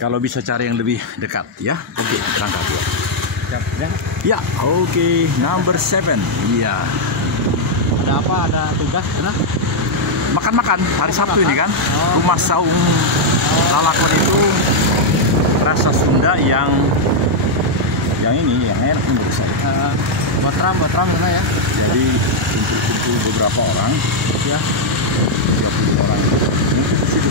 Kalau bisa cari yang lebih dekat ya. Oke, berangkat ya. Siap ya. Ya, oke, number 7. Iya. Ada apa? Ada tugas? Nah, Makan-makan hari Sabtu ini kan. Oh. Rumah Saung Lalakon itu rasa Sunda yang ini yang enak menurut saya. buat ram mana ya? Jadi kumpul beberapa orang Ya. 30 orang. Situ.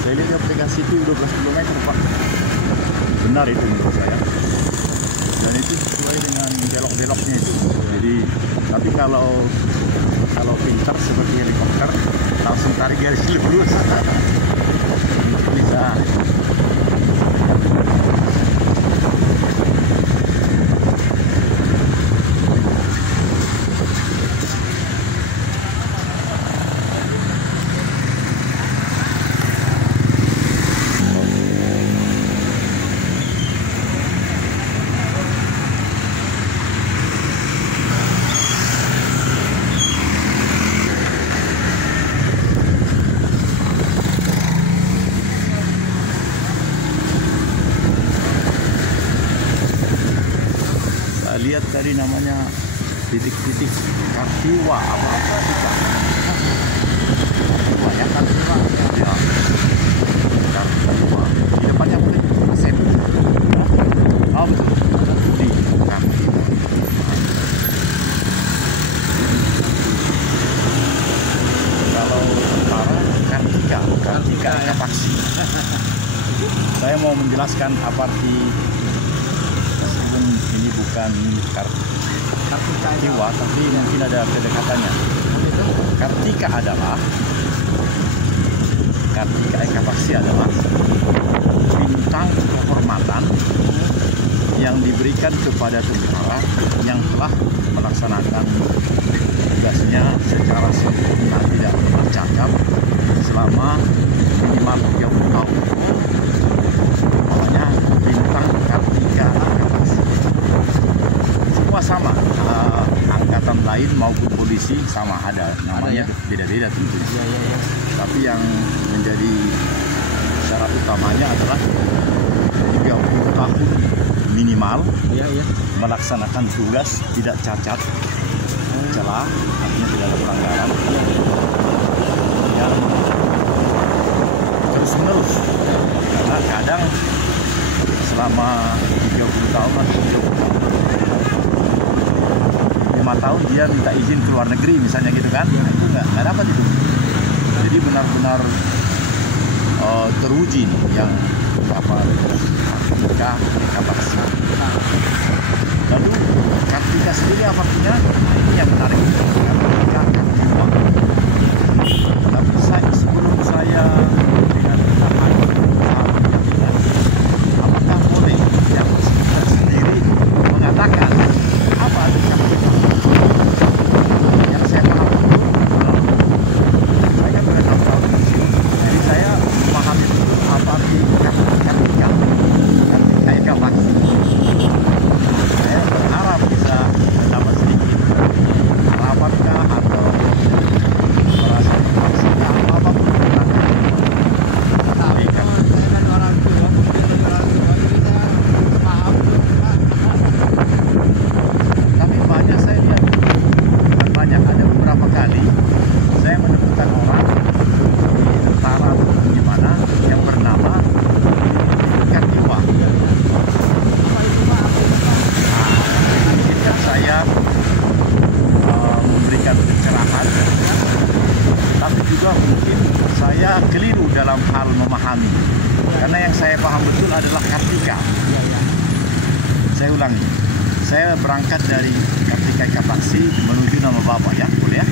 Saya lihat di aplikasi itu 12 km Pak. Benar itu menurut saya. Dan itu sesuai dengan belok-beloknya itu. Jadi tapi kalau pintar seperti helikopter langsung tarik garis lurus. Bisa. Lihat tadi namanya titik-titik Kartiwa apa-apa kita. Kartiwa ya, Kartiwa. Ya. Kartiwa. Di depannya boleh Sep. Oh betul. Di Kartiwa. Kalau tentara Kartika ya Paksi. Saya mau menjelaskan apa arti ini bukan Kartika, tapi mungkin ada kedekatannya. Kartika Eka Paksi adalah bintang kehormatan yang diberikan kepada tentara yang telah melaksanakan tugasnya secara sempurna, tidak bercacat selama minimal 30 tahun. Namanya bintang Kartika Eka Paksi. Semua sama, angkatan lain maupun polisi sama ada namanya ya? Beda-beda tentunya. Ya. Tapi yang menjadi syarat utamanya adalah 30 tahun minimal Ya. melaksanakan tugas tidak cacat, celah, artinya tidak ada pelanggaran, yang terus menerus. Karena kadang selama 30 tahun atau 5 tahun dia minta izin ke luar negeri misalnya gitu kan, nah, itu nggak dapat itu. Jadi benar-benar teruji nih yang Kartika Eka Paksi. Lalu Kartika sendiri apa artinya? Nah, ini yang menarik. Kartika Kartiwa. Tapi sebelum saya dengan apakah boleh yang sendiri mengatakan apa arti Kartika? Yang saya paham betul, saya kan sudah 6 tahun di sini, jadi saya memahami betul apa arti Kartika Eka Paksi. Saya berharap bisa mendapat sedikit harapankah atau merasa dipaksakan apapun tentang Eka. Saya kan orang tua, jadi saya paham. Tapi banyak saya lihat, bukan banyak, ada beberapa kali saya menemukan orang di tentara atau gimana yang bernama Kartiwa. Mungkin saya memberikan pencerahan, tapi juga mungkin saya keliru dalam hal memahami. Karena yang saya paham betul adalah Kartika. Saya ulangi, saya berangkat dari Kartika Eka Paksi menuju nama Bapak ya, boleh ya?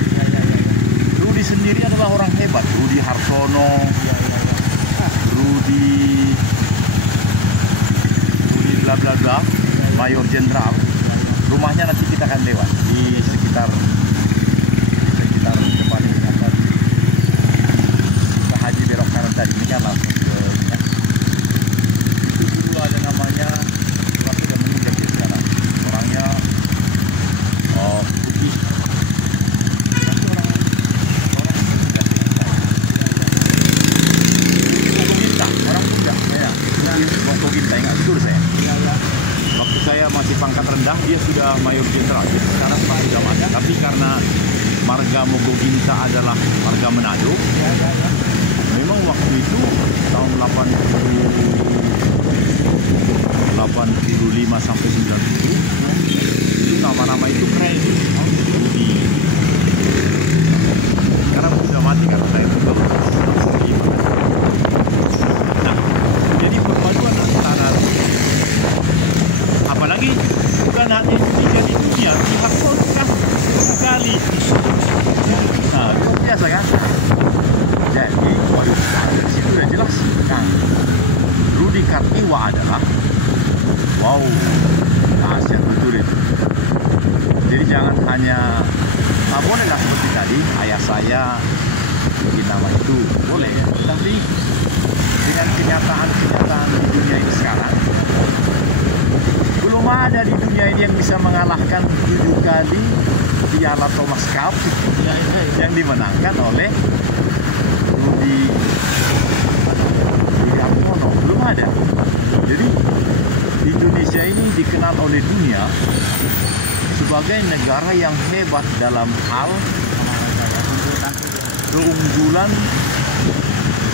Rudi sendiri adalah orang hebat, Rudi Hartono, Rudi bla bla bla, Mayor Jenderal. Rumahnya nanti kita akan lewat di sekitar depan ini kan. Kita Haji belok kanan tadi ini kan langsung ke ya. Itu dulu ada namanya direktur saya. Iya, iya. Waktu saya masih pangkat rendah, dia sudah mayor jenderal. Sekarang sudah mati. Tapi karena marga Mogoginta adalah marga Manado, Iya, iya, iya. memang waktu itu tahun 85 sampai 90 itu nama-nama itu keren. Rudi. Sekarang sudah mati karena saya juga. Nah, jadi perpaduan antara apalagi bukan hanya Indonesia di dunia, pihak pun kan sekali. Nah, itu biasa kan? Jadi, waduh, di situ udah jelas. Nah, Rudi Kartiwa adalah, wow, dahsyat betul itu. Jadi jangan hanya, bolehlah seperti tadi, ayah saya bikin nama itu, boleh. Tapi dengan kenyataan-kenyataan di dunia ini sekarang, belum ada di dunia ini yang bisa mengalahkan 7 kali Piala Thomas Cup yang dimenangkan oleh Rudi Hartono. Belum ada. Jadi Indonesia ini dikenal oleh dunia sebagai negara yang hebat dalam hal keunggulan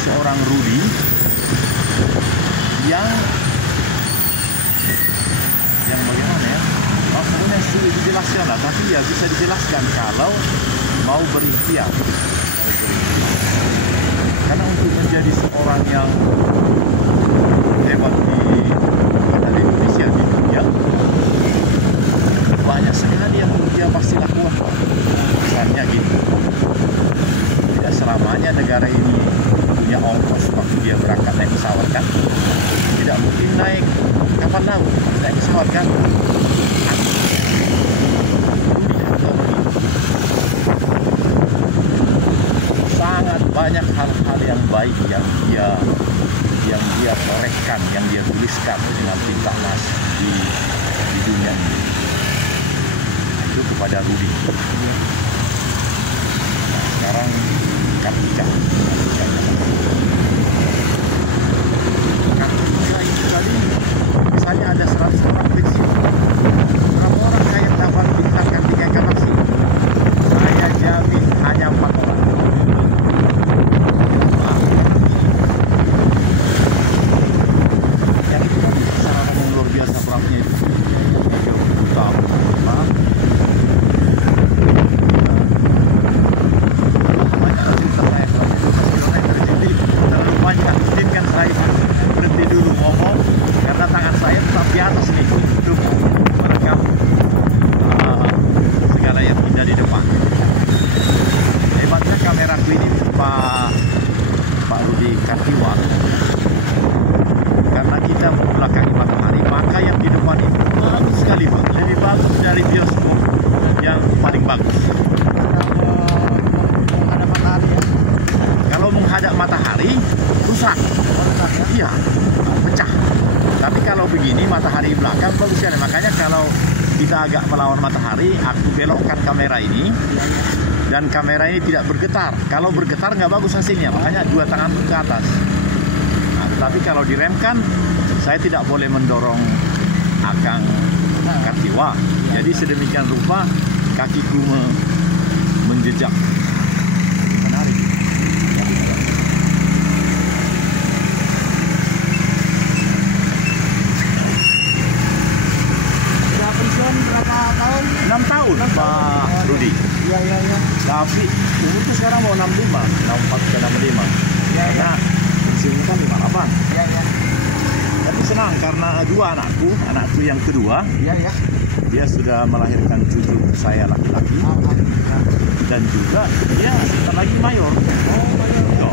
seorang Rudi yang bagaimana ya? Sebenarnya sulit dijelaskan lah, tapi ya bisa dijelaskan kalau mau berikhtiar. Karena untuk menjadi seorang yang hebat di Indonesia, di dunia, banyak sekali yang dia pasti lakukan. Misalnya gitu, tidak selamanya negara ini punya ongkos waktu dia berangkat naik pesawat kan. Tidak mungkin naik kapal laut, naik pesawat kan. Sangat banyak hal-hal yang baik yang dia torehkan, yang dia tuliskan dengan tinta emas di dunia ini. Itu kepada Rudi. Nah, sekarang Kartika itu tadi, misalnya ada 100 orang kecil, berapa orang saya dapat bintang Kartika Galaksi? Saya jamin hanya 4 orang. Yang itu kan sarana yang luar biasa beratnya itu. Berhenti dulu ngomong karena tangan saya tetap di atas nih untuk merekam segala yang indah di depan. Hebatnya kameraku ini Pak Rudi Kartiwa, karena kita membelakangi matahari, maka yang di depan itu bagus sekali Pak, lebih bagus dari bioskop yang paling bagus. Ada matahari ya? Kalau menghadap matahari rusak, iya, pecah. Tapi kalau begini matahari belakang bagus sekali. Makanya kalau kita agak melawan matahari, aku belokkan kamera ini dan kamera ini tidak bergetar. Kalau bergetar nggak bagus hasilnya. Makanya 2 tangan ke atas. Nah, tapi kalau diremkan, saya tidak boleh mendorong Akang Kartiwa. Jadi sedemikian rupa kakiku menjejak. Menarik. Berapa tahun? 6 tahun Pak Rudi. Iya, iya, iya. Tapi umur itu sekarang mau 65, 64 ke 65. Iya, iya. Karena pensiunnya kan 58. Iya, iya. Tapi senang karena 2 anakku yang kedua, Iya, iya. dia sudah melahirkan cucu saya laki-laki. Dan juga dia sebentar lagi mayor. Oh, mayor.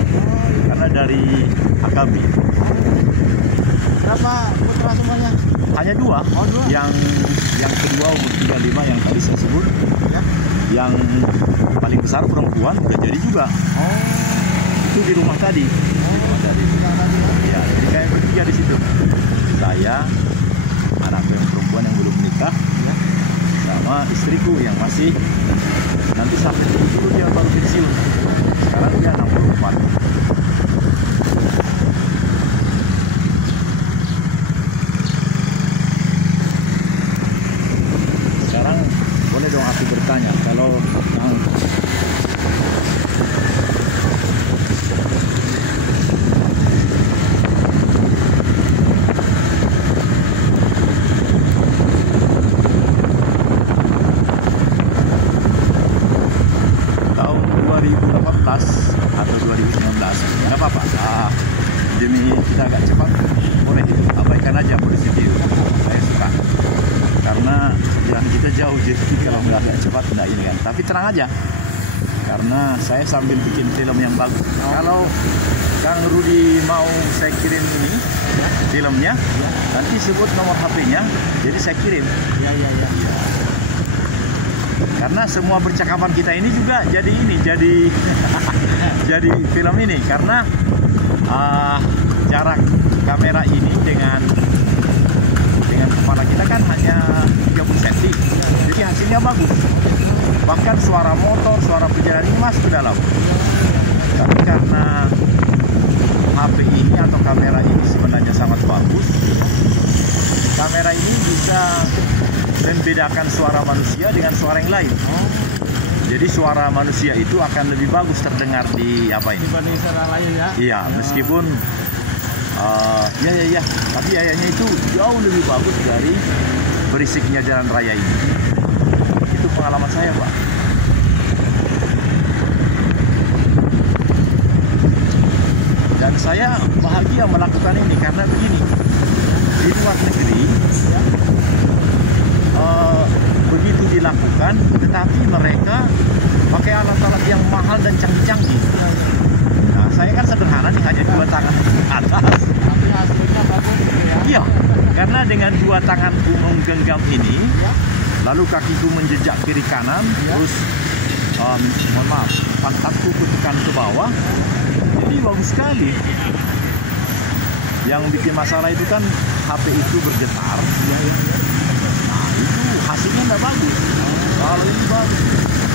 Karena dari AKB. Berapa putra semuanya? Hanya 2. Oh, 2. Yang kedua umur 35 yang tadi saya sebut. Ya. Yang paling besar perempuan udah jadi juga. Oh. Itu di rumah tadi. Oh, Dari ya, jadi kayak bertiga di situ. Saya, anakku yang perempuan yang belum menikah, Ya. sama istriku yang masih nanti sampai dulu dia baru pensiun. Sekarang dia 64. cepat enggak ini kan. Tapi tenang aja, karena saya sambil bikin film yang bagus. Kalau Kang Rudi mau saya kirim ini filmnya, nanti sebut nomor HP-nya, jadi saya kirim. Ya. Karena semua percakapan kita ini juga jadi jadi film ini, karena jarak kamera ini dengan kepala kita kan hanya 30 cm, jadi hasilnya bagus. Bahkan suara motor, suara perjalanan ini masuk ke dalam. Tapi karena HP ini atau kamera ini sebenarnya sangat bagus, kamera ini bisa membedakan suara manusia dengan suara yang lain. Jadi suara manusia itu akan lebih bagus terdengar di apa ini? Dibanding suara lain ya? Iya, meskipun ya, tapi ayahnya itu jauh lebih bagus dari berisiknya jalan raya ini. Itu pengalaman saya, Pak. Dan saya bahagia melakukan ini karena begini, di luar negeri begitu dilakukan, tetapi mereka pakai alat-alat yang mahal dan canggih-canggih. Nah, saya kan sederhana nih, hanya 2 tangan atas. Tapi hasilnya bagus gitu ya? Iya, karena dengan 2 tanganku menggenggam ini, lalu kakiku menjejak kiri kanan, terus mohon maaf, pantatku kutukan ke bawah, jadi bagus sekali. Yang bikin masalah itu kan HP itu bergetar. Nah, itu hasilnya nggak bagus. Kalau ini bagus.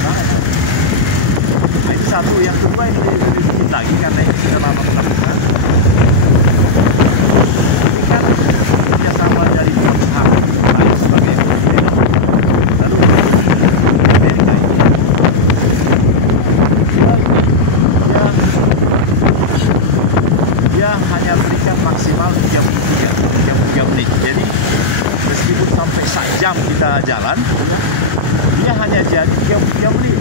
Nah, itu satu. Yang kedua ini lebih sedikit lagi karena ini sudah lama melakukan. Ini kan kerjasama dari pihak lain sebagai film. Lalu Amerika ini. Dia hanya berikan maksimal 33 menit. Jadi meskipun sampai 1 jam kita jalan, dia hanya jadi 33 menit.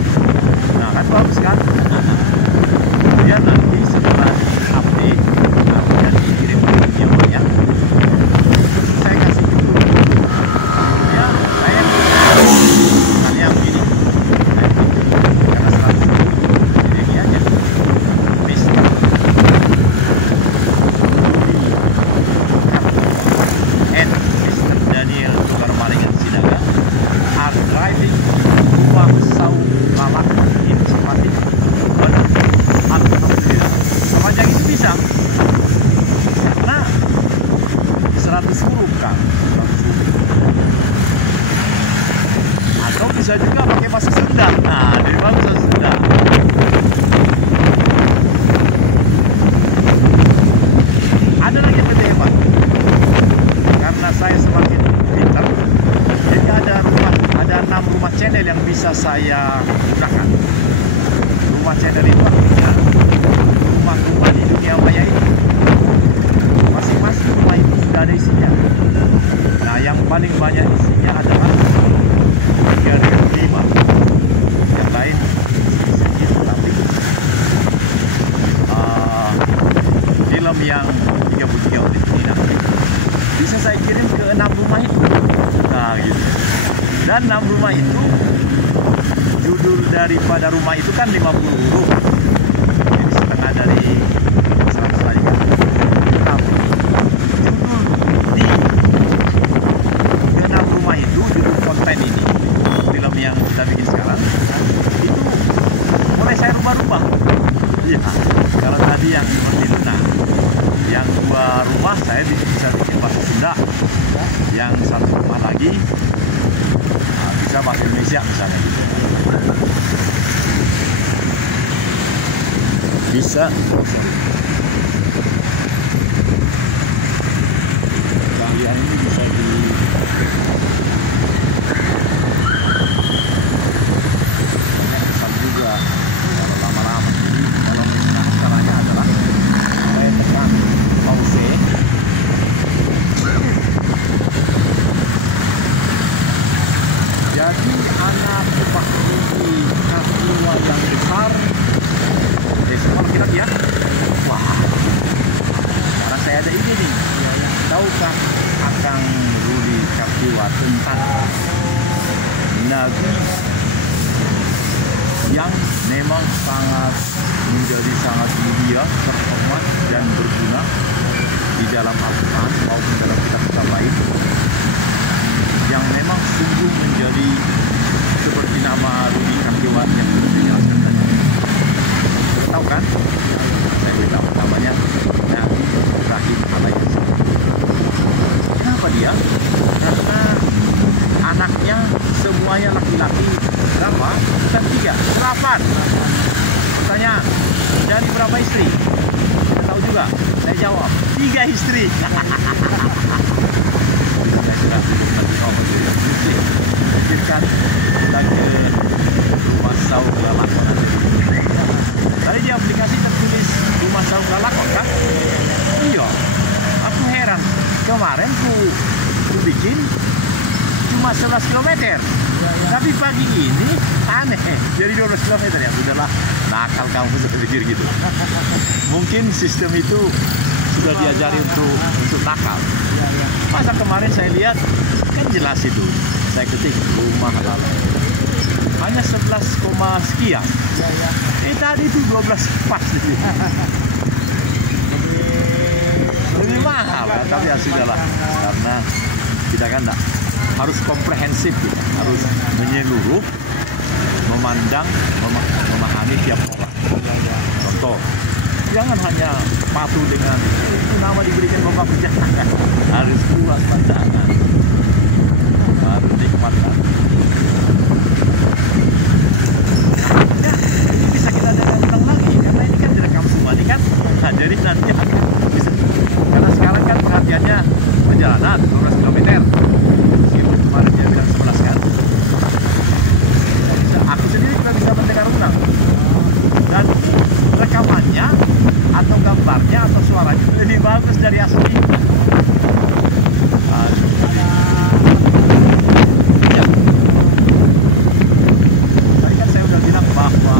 Nah, kan bagus kan? Kemudian nanti setelah update, kemudian dikirim videonya, saya kasih judul. Ya, saya yang begini. Karena 100 jadi ini aja. Mister and Mr. Daniel Tukarmalingan Sinaga are driving rumah Sau Lalak in Sipatik. Alhamdulillah, sepanjang itu bisa karena 100 huruf kan, 100 huruf. Atau bisa juga pakai bahasa Sunda. Nah, dari bahasa Sunda. Ada lagi yang lebih hebat, karena saya semakin pintar, jadi ada 6 rumah channel yang bisa saya gunakan. Rumah channel itu artinya rumah-rumah di dunia maya ini, masing-masing rumah itu sudah ada isinya. Nah, yang paling banyak isinya adalah 3.005, yang lain sedikit, tapi film yang 33 menit ini nanti bisa saya kirim ke 6 rumah itu. Nah, gitu. Dan 6 rumah itu, judul daripada rumah itu kan 50 huruf. Jadi setengah dari 100 tadi kan. Tapi judul di 6 rumah itu, judul konten ini, film yang kita bikin sekarang, itu mulai saya rubah-rubah. Iya, kalau tadi yang seperti itu, nah, yang 2 rumah saya bisa bikin bahasa Sunda, yang 1 rumah lagi bisa bahasa Indonesia misalnya gitu. Bisa. Kalian ini bisa di pesan juga kalau lama-lama. Jadi kalau misalnya caranya adalah saya tekan pause. Jadi anak memiliki kasiwa yang besar. Kalau kita lihat, wah, karena saya ada ide nih. Tahukah Akang Rudi Kasiwa tentang Nabi yang memang menjadi sangat mulia, terhormat dan berguna di dalam Al-Quran maupun dalam kitab-kitab lain, yang memang sungguh menjadi seperti nama Rudi Kartiwan yang sudah saya jelaskan tadi. Sudah tahu kan? Saya beritahu namanya Nabi Ibrahim alaihissalam. Kenapa dia? Karena anaknya semuanya laki-laki. Berapa? Bukan 3, 8. Pertanyaan, dari berapa istri? Saya tahu juga. Saya jawab, 3 istri. Pikirkan pulang ke rumah saung Lalakon. Tadi di aplikasi tertulis rumah saung Lalakon kan? Iya. Aku heran. Kemarin ku bikin cuma 11 km. Tapi pagi ini aneh. Jadi 12 km ya. Sudahlah, nakal kamu sudah pikir gitu. Mungkin sistem itu sudah diajari untuk nakal. Masa kemarin saya lihat kan jelas itu. Saya ketik rumah Lalakon. Hanya 11, sekian. Tadi itu 12 pas. Lebih mahal kan? Tapi ya sudahlah. Karena kita kan enggak harus komprehensif, kita harus menyeluruh, memandang, memahami tiap orang. Contoh, jangan hanya patuh dengan itu nama diberikan Bapak Pejabat, harus puas pandangan, harus nikmatkan. Ya, ini bisa kita ulang lagi karena ini kan direkam semua ini kan. Nah, jadi nanti akan bisa, karena sekarang kan perhatiannya perjalanan 12 km. Kemarin dia bilang 11 kan. Aku sendiri juga bisa mendengar ulang. Dan rekamannya atau gambarnya atau suaranya lebih bagus dari asli. Ya. Tadi kan saya udah bilang bahwa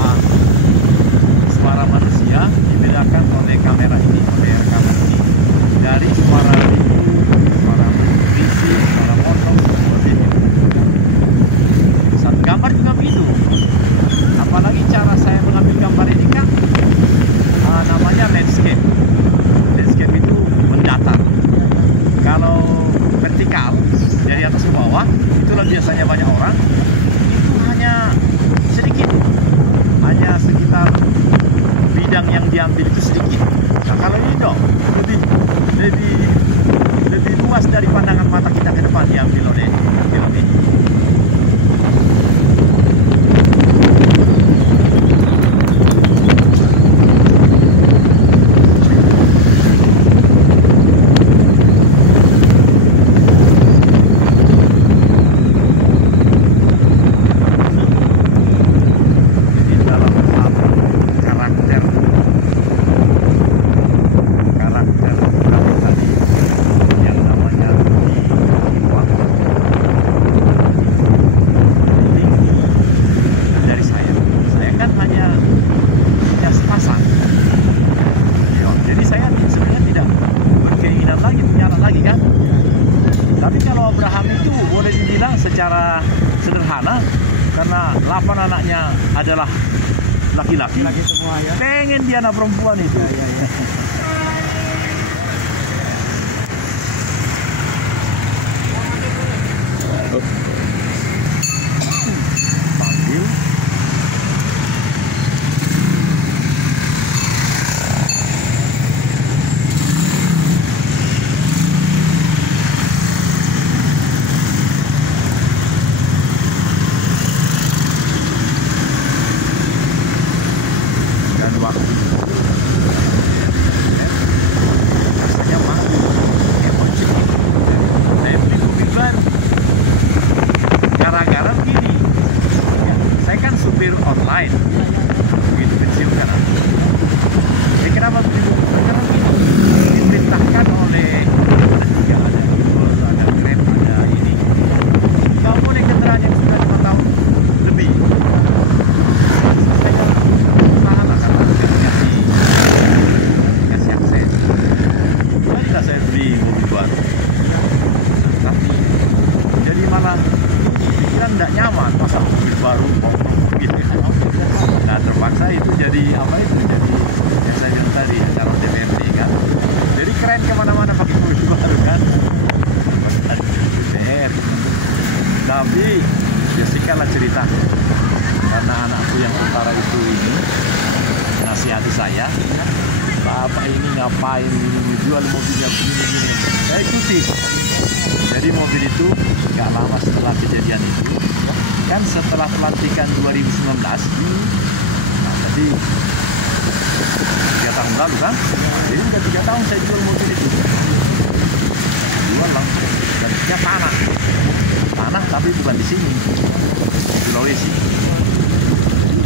suara manusia dibedakan oleh kamera ini, oleh rekaman ini, dari suara ribu, suara visi, suara motor, seperti itu. Satu gambar juga begitu. Apalagi cara saya mengambil gambar ini kan namanya landscape. Landscape itu mendatar. Kalau vertikal dari atas ke bawah, itulah biasanya banyak orang. Itu hanya sedikit, hanya sekitar bidang yang diambil itu sedikit. Nah kalau ini dong lebih luas dari pandangan mata kita ke depan diambil oleh film ini. Secara sederhana, karena 8 anaknya adalah laki-laki semua ya. Pengen dia anak perempuan itu. Ya. Panggil. Rasanya mah emang cekik. Saya beli mobil baru Tapi Jessica lah cerita, karena anakku yang utara itu ini nasihati saya, bapak ini ngapain ini jual mobilnya begini. Saya ikuti. Jadi mobil itu nggak lama setelah kejadian itu, kan setelah pelantikan 2019, nah jadi 3 tahun lalu kan, jadi udah 3 tahun saya jual mobil itu, jual langsung, dan dia tanah tapi bukan di sini, di Sulawesi.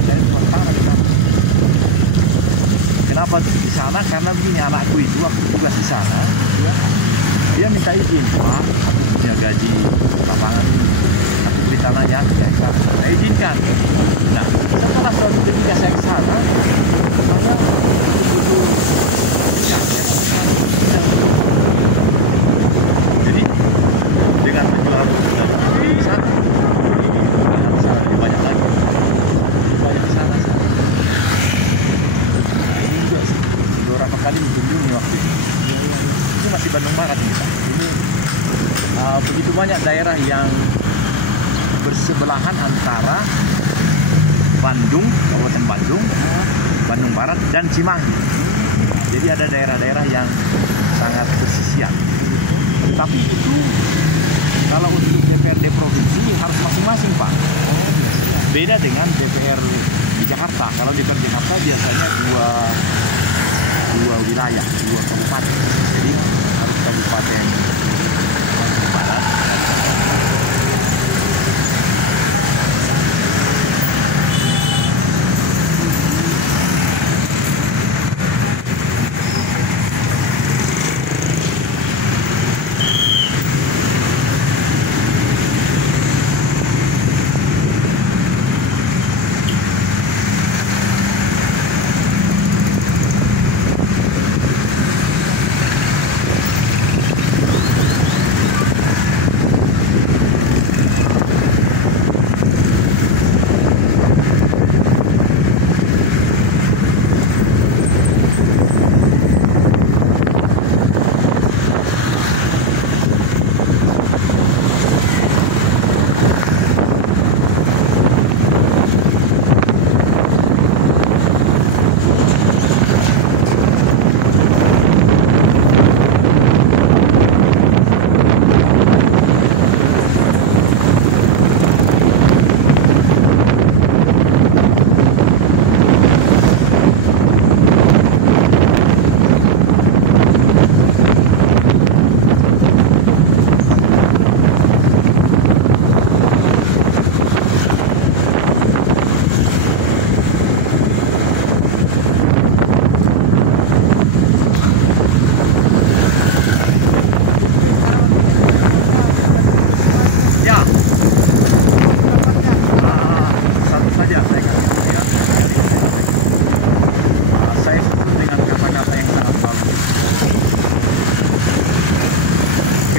Saya jual tanah di sana. Kenapa di sana? Karena begini, anakku itu waktu tugas di sana, dia minta izin, Pak, aku punya gaji lapangan ini, aku beli tanah ya, saya izinkan. Nah, setelah suatu ketika saya ke sana, jadi dengan menjual di sana, lebih banyak lagi, lebih banyak di sana. Ini juga beberapa kali mengunjungi waktu itu. Itu masih Bandung Barat ini, Pak. Ini begitu banyak daerah yang bersebelahan antara Bandung, Kabupaten Bandung, Bandung Barat, dan Cimahi. Jadi ada daerah-daerah yang sangat bersisian. Tapi itu kalau untuk DPRD provinsi harus masing-masing, Pak. Beda dengan DPR di Jakarta. Kalau DPR Jakarta biasanya dua wilayah, 2 kabupaten. Jadi harus Kabupaten Bandung Barat.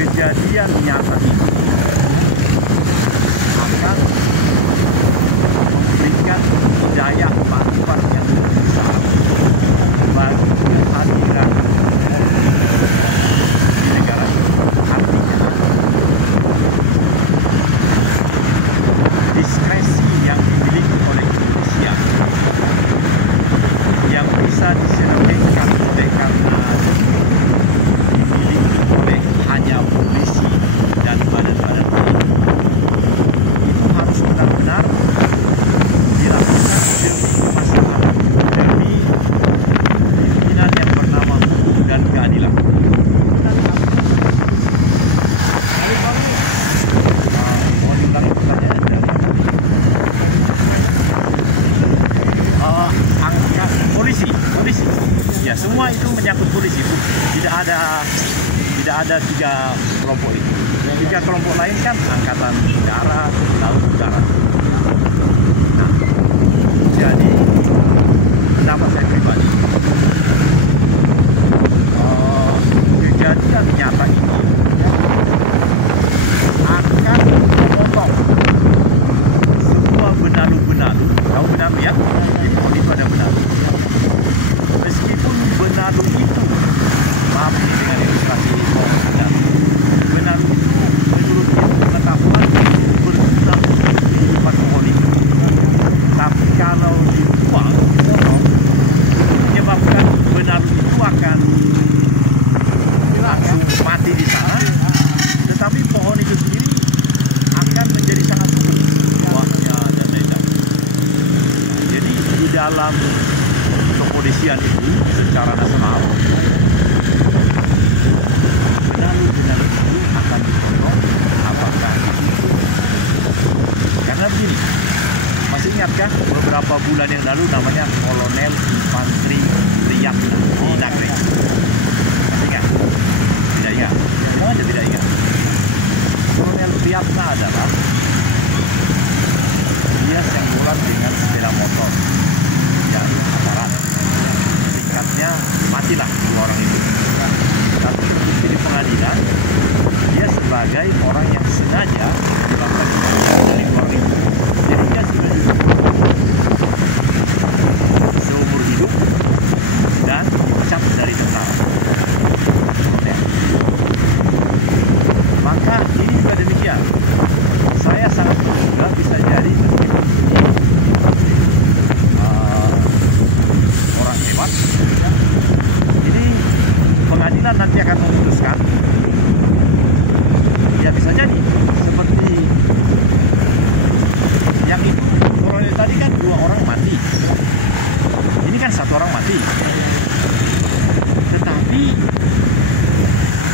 Kejadian nyata ini akan memberikan hidayah manfaat yang besar bagi kehadiran di negara ini. Artinya diskresi yang dimiliki oleh kepolisian yang bisa diselewengkan oleh karena dimiliki oleh hanya polisi dan badan-badan lain, itu harus benar-benar dilakukan demi kemaslahatan, demi pimpinan yang bernama hukum dan keadilan. Mohon diulangi pertanyaan dari angkat polisi, ya semua itu menyangkut polisi, tidak ada 3 kelompok itu. 3 kelompok lain kan angkatan darat, laut, udara. Nah, jadi pendapat saya pribadi, kejadian nyata ini akan memotong semua benalu-benalu. Tahu benalu ya? Di pohon itu ada benalu. Meskipun benalu itu, maaf ini dengan ilustrasi pohon benalu itu menurut pengetahuan bulan yang lalu namanya Kolonel Infanteri Priyatna di Nagreg. Masih ingat? Tidak ingat? Bilang aja tidak ingat. Kolonel Priyatna adalah dia senggolan dengan sepeda motor yang aparat. Singkatnya matilah dua orang itu. Tapi terbukti di pengadilan dia sebagai orang yang sengaja melakukan dari dua orang itu. Jadi dia sudah seumur hidup dan dipecat dari tentara. Maka ini juga demikian. Saya sangat menduga bisa jadi orang hebat. Ini pengadilan nanti akan memutuskan. Ya bisa jadi seperti yang itu kolonel tadi kan 2 orang mati. Ini kan 1 orang mati. Tetapi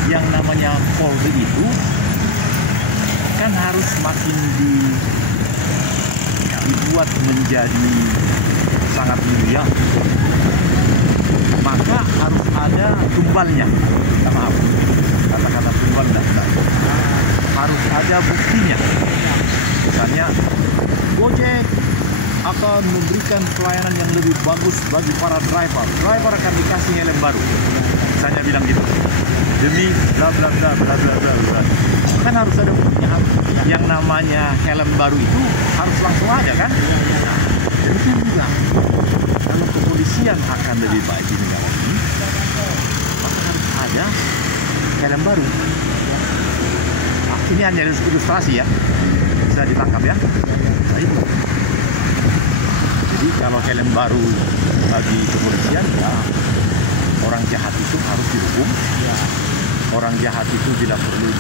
yang namanya Polri itu kan harus makin dibuat menjadi sangat mulia, maka harus ada tumbalnya. Maaf, kata-kata tumbal tidak. Harus ada buktinya. Misalnya Gojek akan memberikan pelayanan yang lebih bagus bagi para driver. Driver akan dikasih helm baru. Misalnya bilang gitu. Demi bla bla bla bla bla bla. Kan harus ada buktinya. Yang namanya helm baru itu harus langsung ada kan? Nah, demikian juga kalau kepolisian akan lebih baik di negara ini, maka harus ada helm baru. Nah, ini hanya ilustrasi ya, bisa ditangkap ya. Nah, itu. Jadi kalau helm baru bagi kepolisian, ya orang jahat itu harus dihukum. Orang jahat itu tidak perlu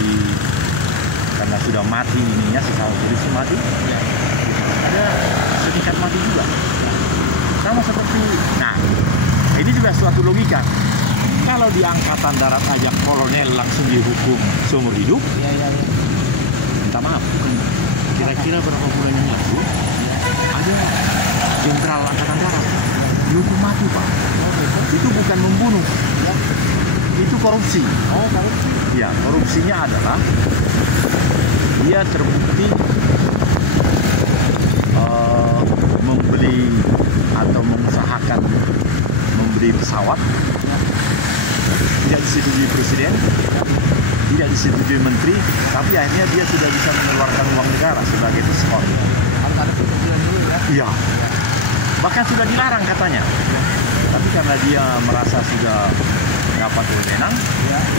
karena sudah mati ininya, sesama polisi mati, ada setingkat mati juga. Sama seperti, nah ini juga suatu logika. Kalau di angkatan darat aja kolonel langsung dihukum seumur hidup, minta maaf, kira-kira berapa bulan yang lalu ada jenderal angkatan darat dihukum mati, Pak. Itu bukan membunuh, itu korupsi. Korupsi. Ya, korupsinya adalah dia terbukti membeli atau mengusahakan membeli pesawat, tidak disetujui presiden, tidak disetujui menteri, tapi akhirnya dia sudah bisa mengeluarkan uang negara sebagai diskon. Harus ada persetujuan dulu ya. Iya. Bahkan sudah dilarang katanya. Tapi karena dia merasa sudah dapat wewenang,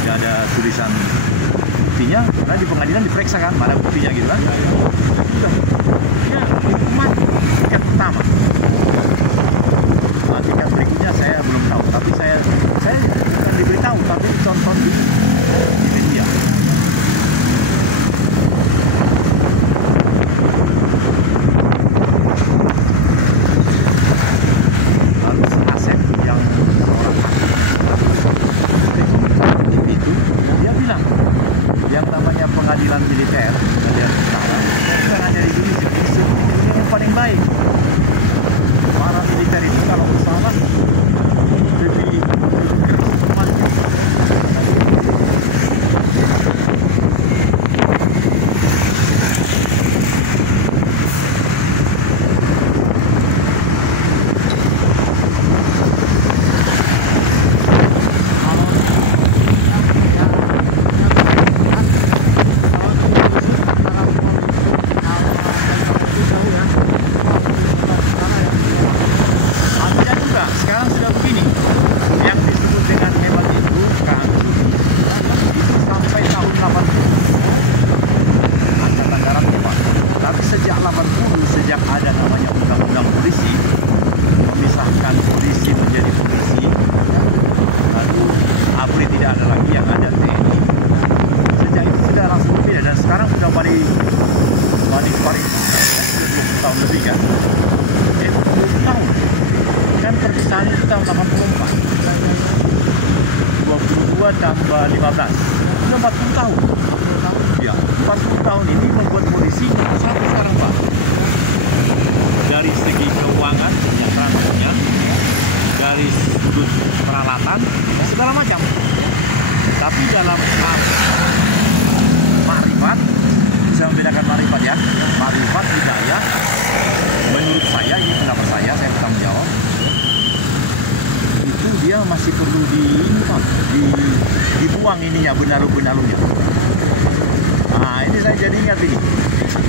tidak ada tulisan buktinya, karena di pengadilan diperiksa kan, mana buktinya gitu kan. Sudah. Ya, hukuman tingkat pertama. Tingkat berikutnya saya belum tahu, tapi saya bukan diberitahu, tapi ditonton di media. Lalu si Asep yang orang hakim itu, dia bilang yang namanya pengadilan militer, pengadilan tentara, bukan hanya di Indonesia, di seluruh dunia yang paling baik. Para militer itu kalau bersalah lebih keras hukumannya. Sekarang sudah begini, yang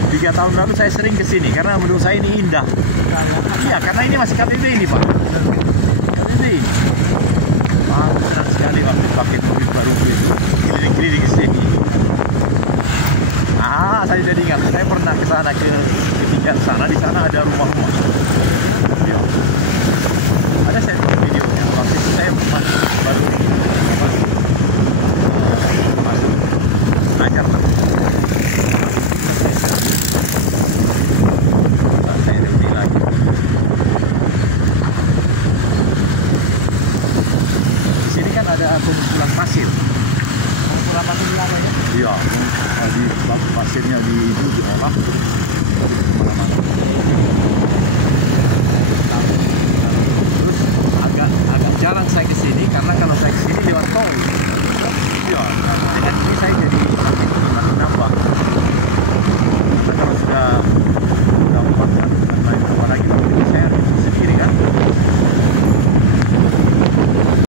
3 tahun lalu saya sering ke sini karena menurut saya ini indah. Iya, karena ini masih KTP ini, Pak. KTP ini. Wah, senang sekali waktu pakai mobil baru itu keliling-keliling ke sini. Saya jadi ingat, saya pernah ke sana ketika sana, di sana ada rumah-rumah. Ya. Ada saya videonya. Waktu itu saya masuk baru belajar lah. Saya lebih lagi. Di sini kan ada pengumpulan pasir. Pengumpulan pasir apa ya? Iya, di pasirnya diolah.